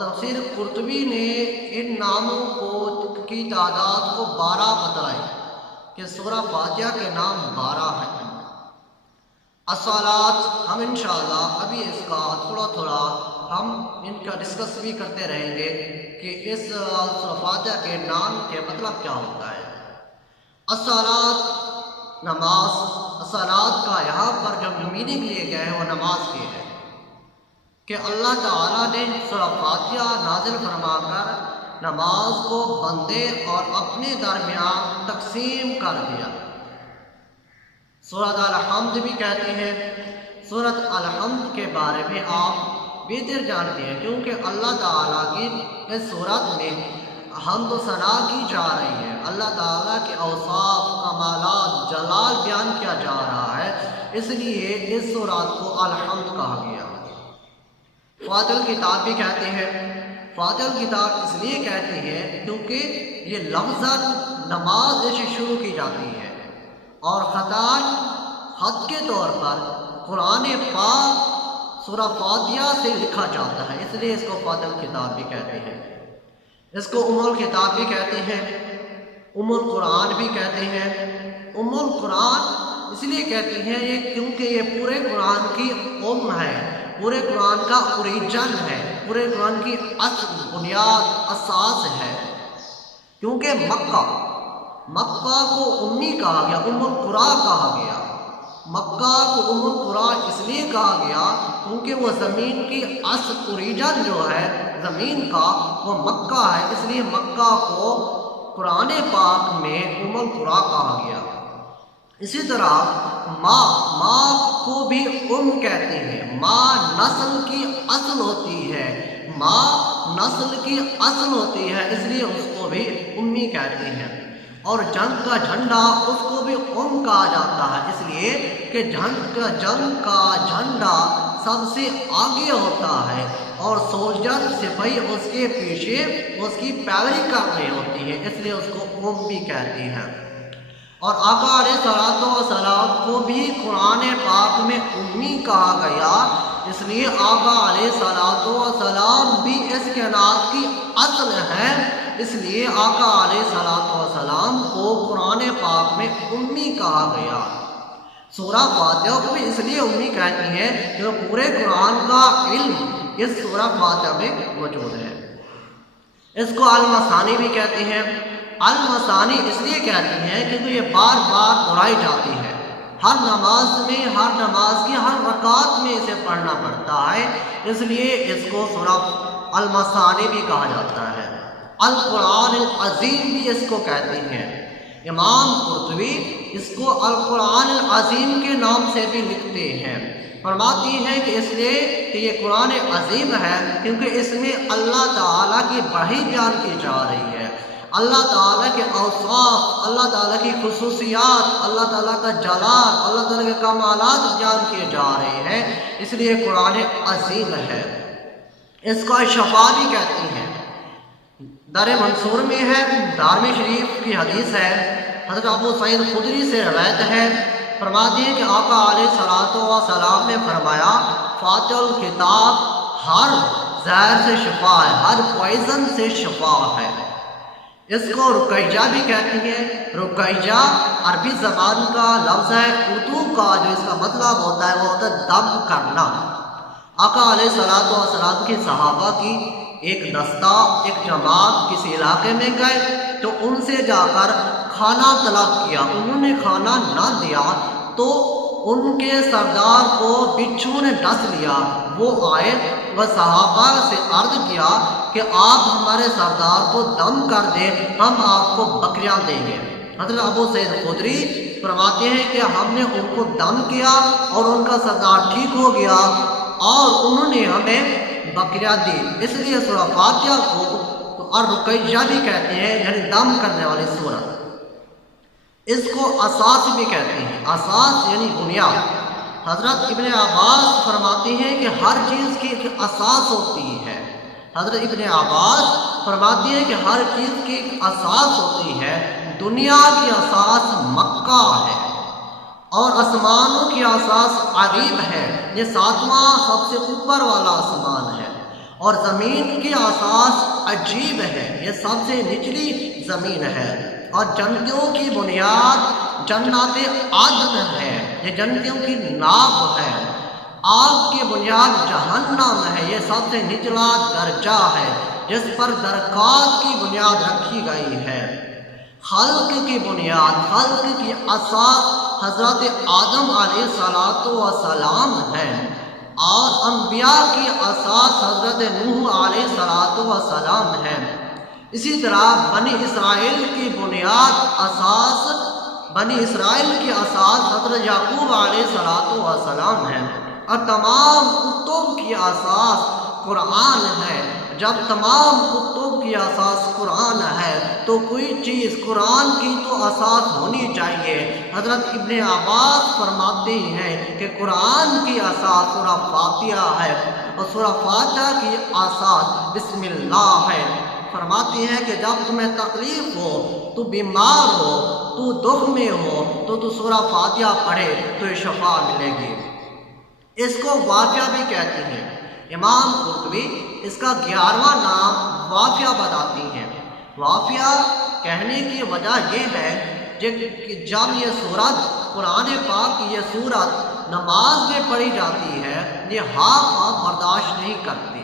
تفسیر قرطبی نے ان ناموں کی تعداد کو 12 بتلائی کہ سورہ فاتحہ کے نام 12 ہیں۔ الصلاۃ ہم انشاءاللہ ابھی اس کا تھوڑا ہم ان کا ڈسکس بھی کرتے رہیں گے کہ اس سورہ فاتحہ کے نام کے مطلب کیا ہوتا ہے۔ الصلاۃ نماز، الصلاۃ کا یہاں پر جو میننگ لیے گئے ہیں وہ نماز کے ہے کہ اللہ تعالیٰ نے سورہ فاتحہ نازل فرما کر نماز کو بندے اور اپنے درمیان تقسیم کر دیا۔ سورۃ الحمد بھی کہتے ہیں۔ سورۃ الحمد کے بارے میں آپ بہتر جانتے ہیں کیونکہ اللہ تعالیٰ کی اس سورت میں حمد و ثنا کی جا رہی ہے، اللہ تعالیٰ کے اوصاف، کمالات، جلال بیان کیا جا رہا ہے، اس لیے اس سورت کو الحمد کہا گیا۔ فاتح الکتاب بھی کہتے ہیں۔ فاتح الکتاب اس لیے کہتے ہیں کیونکہ یہ لفظاً نماز سے شروع کی جاتی ہے اور خط کے طور پر قرآن پاک سورہ فاتحہ سے لکھا جاتا ہے، اس لیے اس کو فاتح الکتاب بھی کہتے ہیں۔ اس کو ام الکتاب بھی کہتے ہیں، ام القرآن بھی کہتے ہیں۔ ام القرآن اس لیے کہتے ہیں یہ کیونکہ یہ پورے قرآن کی ام ہے، پورے قرآن کا اوریجن ہے، پورے قرآن کی اصل، بنیاد، اساس ہے۔ کیونکہ مکہ کو امی کہا گیا، ام القرآ کہا گیا۔ مکہ کو ام القرآ اس لیے کہا گیا کیونکہ وہ زمین کی اصل اوریجن جو ہے زمین کا وہ مکہ ہے، اس لیے مکہ کو قرآن پاک میں ام القرآ کہا گیا۔ اسی طرح ماں کو بھی کہتے ہیں، ماں نسل کی اصل ہوتی ہے، ماں نسل کی اصل ہوتی ہے، اس لیے اس کو بھی امی کہتے ہیں۔ اور جنگ کا جھنڈا اس کو بھی کہا جاتا ہے، اس لیے کہ جنگ کا جھنڈا سب سے آگے ہوتا ہے اور سولجر سپاہی اس کے پیچھے اس کی پیروی کر رہی ہوتی ہے، اس لیے اس کو بھی کہتے ہیں۔ اور آقا علیہ الصلوۃ والسلام کو بھی قرآن پاک میں امی کہا گیا، اس لیے آقا علیہ الصلوۃ والسلام بھی اس کائنات کی اصل ہے، اس لیے آقا علیہ الصلوۃ والسلام کو قرآن پاک میں امی کہا گیا۔ سورہ فاتحہ کو بھی اس لیے امی کہتی ہیں کہ پورے قرآن کا علم اس سورہ فاتحہ میں موجود ہے۔ اس کو المثانی بھی کہتے ہیں۔ المثانی اس لیے کہتے ہیں کیونکہ یہ بار بار دہرائی جاتی ہے، ہر نماز میں، ہر نماز کی ہر رکعت میں اسے پڑھنا پڑتا ہے، اس لیے اس کو سورہ المثانی بھی کہا جاتا ہے۔ القرآن العظیم بھی اس کو کہتے ہیں۔ امام قرطبی اس کو القرآن العظیم کے نام سے بھی لکھتے ہیں، فرماتی ہیں کہ اس لیے کہ یہ قرآن عظیم ہے کیونکہ اس میں اللہ تعالیٰ کی بڑی بیان کی جا رہی ہے، اللہ تعالیٰ کے اوصاف، اللہ تعالیٰ کی خصوصیات، اللہ تعالیٰ کا جلال، اللہ تعالیٰ کے کمالات بیان کیے جا رہے ہیں، اس لیے قرآن عظیم ہے۔ اس کو شفا بھی کہتی ہیں۔ در منصور میں ہے، دارمی شریف کی حدیث ہے، حضرت ابو سعید خدری سے روایت ہے، فرماتی ہے کہ آقا علیہ الصلوۃ والسلام نے فرمایا فاتح الکتاب ہر زہر سے شفا ہے، ہر پوائزن سے شفا ہے۔ اس کو رقیہ بھی کہتی ہیں۔ رقیہ عربی زبان کا لفظ ہے، اردو کا جو اس کا مطلب ہوتا ہے وہ ہوتا ہے دم کرنا۔ آقا علیہ الصلوۃ والسلام کی صحابہ کی ایک دستہ، ایک جماعت کسی علاقے میں گئے تو ان سے جا کر کھانا طلب کیا، انہوں نے کھانا نہ دیا تو ان کے سردار کو بچھو نے ڈس لیا۔ وہ آئے، وہ صحابہ سے عرض کیا کہ آپ ہمارے سردار کو دم کر دیں، ہم آپ کو بکریاں دیں گے۔ حضرت ابو سعید خدری فرماتے ہیں کہ ہم نے ان کو دم کیا اور ان کا سردار ٹھیک ہو گیا اور انہوں نے ہمیں بکریاں دی، اس لیے سورہ فاتحہ کو اور رقیہ بھی کہتے ہیں، یعنی دم کرنے والی سورت۔ اس کو اساس بھی کہتے ہیں، اساس یعنی بنیاد۔ حضرت ابن عباس فرماتے ہیں کہ ہر چیز کی ایک اساس ہوتی ہے۔ حضرت ابن عباس فرماتے ہیں کہ ہر چیز کی ایک اساس ہوتی ہے، دنیا کی اساس مکہ ہے اور آسمانوں کی اساس عریب ہے، یہ 7واں سب سے اوپر والا آسمان ہے، اور زمین کی اساس عجیب ہے، یہ سب سے نچلی زمین ہے، اور جنتوں کی بنیاد جنات عدن ہے، یہ جنتوں کی ناف ہے۔ آگ کی بنیاد جہنم ہے، یہ سب سے نچلا درجہ ہے جس پر درکات کی بنیاد رکھی گئی ہے۔ خلق کی بنیاد، خلق کی اساس حضرت آدم علیہ السلام ہے، اور انبیاء کی اساس حضرت نوح علیہ السلام ہے۔ اسی طرح بنی اسرائیل کی بنیاد اساس، بنی اسرائیل کی اساس حضرت یعقوب علیہ السلام ہے، اور تمام کتب کی اساس قرآن ہے۔ جب تمام کتب کی اساس قرآن ہے تو کوئی چیز قرآن کی تو اساس ہونی چاہیے۔ حضرت ابن عباس فرماتے ہیں کہ قرآن کی اساس سورہ فاتحہ ہے، اور سورہ فاتحہ کی اساس بسم اللہ ہے۔ فرماتے ہیں کہ جب تمہیں تکلیف ہو، تو بیمار ہو، تو دکھ میں ہو، تو سورہ فاتحہ پڑھے تو یہ شفا ملے گی۔ اس کو وافیہ بھی کہتے ہیں۔ امام قرطبی اس کا 11واں نام وافیہ بتاتی ہیں۔ وافیہ کہنے کی وجہ یہ ہے کہ جب یہ سورت قرآن پاک کی یہ سورت نماز میں پڑھی جاتی ہے، یہ ہاف برداشت نہیں کرتی۔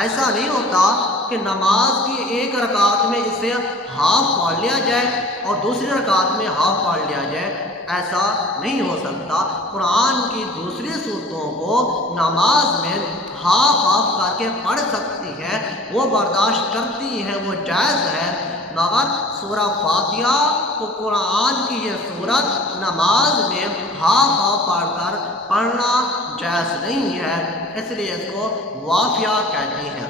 ایسا نہیں ہوتا کہ نماز کی ایک رکعت میں اسے ہاف پڑھ لیا جائے اور دوسری رکعت میں ہاف پڑھ لیا جائے، ایسا نہیں ہو سکتا۔ قرآن کی دوسری صورتوں کو نماز میں ہاف کر کے پڑھ سکتی ہے، وہ برداشت کرتی ہے، وہ جائز ہے، مگر سورہ فاتحہ کو قرآن کی یہ صورت نماز میں ہاف پڑھ کر پڑھنا جائز نہیں ہے، اس لیے اس کو وافیہ کہتے ہیں۔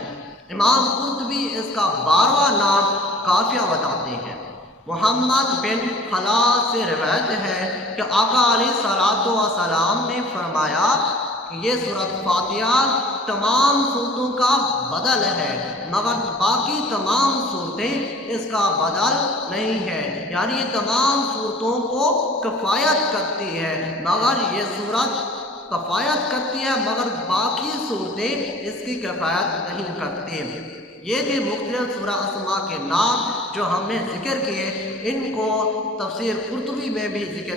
امام قرطبی اس کا 12واں نام کافیہ بتاتے ہیں۔ محمد بن خلاص سے روایت ہے کہ آقا علیہ السلام نے فرمایا کہ یہ سورۃ فاتحہ تمام صورتوں کا بدل ہے، مگر باقی تمام صورتیں اس کا بدل نہیں ہے، یعنی یہ تمام صورتوں کو کفایت کرتی ہے، مگر یہ سورت کفایت کرتی ہے مگر باقی صورتیں اس کی کفایت نہیں کرتی۔ یہ تھے مختلف سورہ اسماء کے نام جو ہم نے ذکر کیے، ان کو تفسیر قرطبی میں بھی ذکر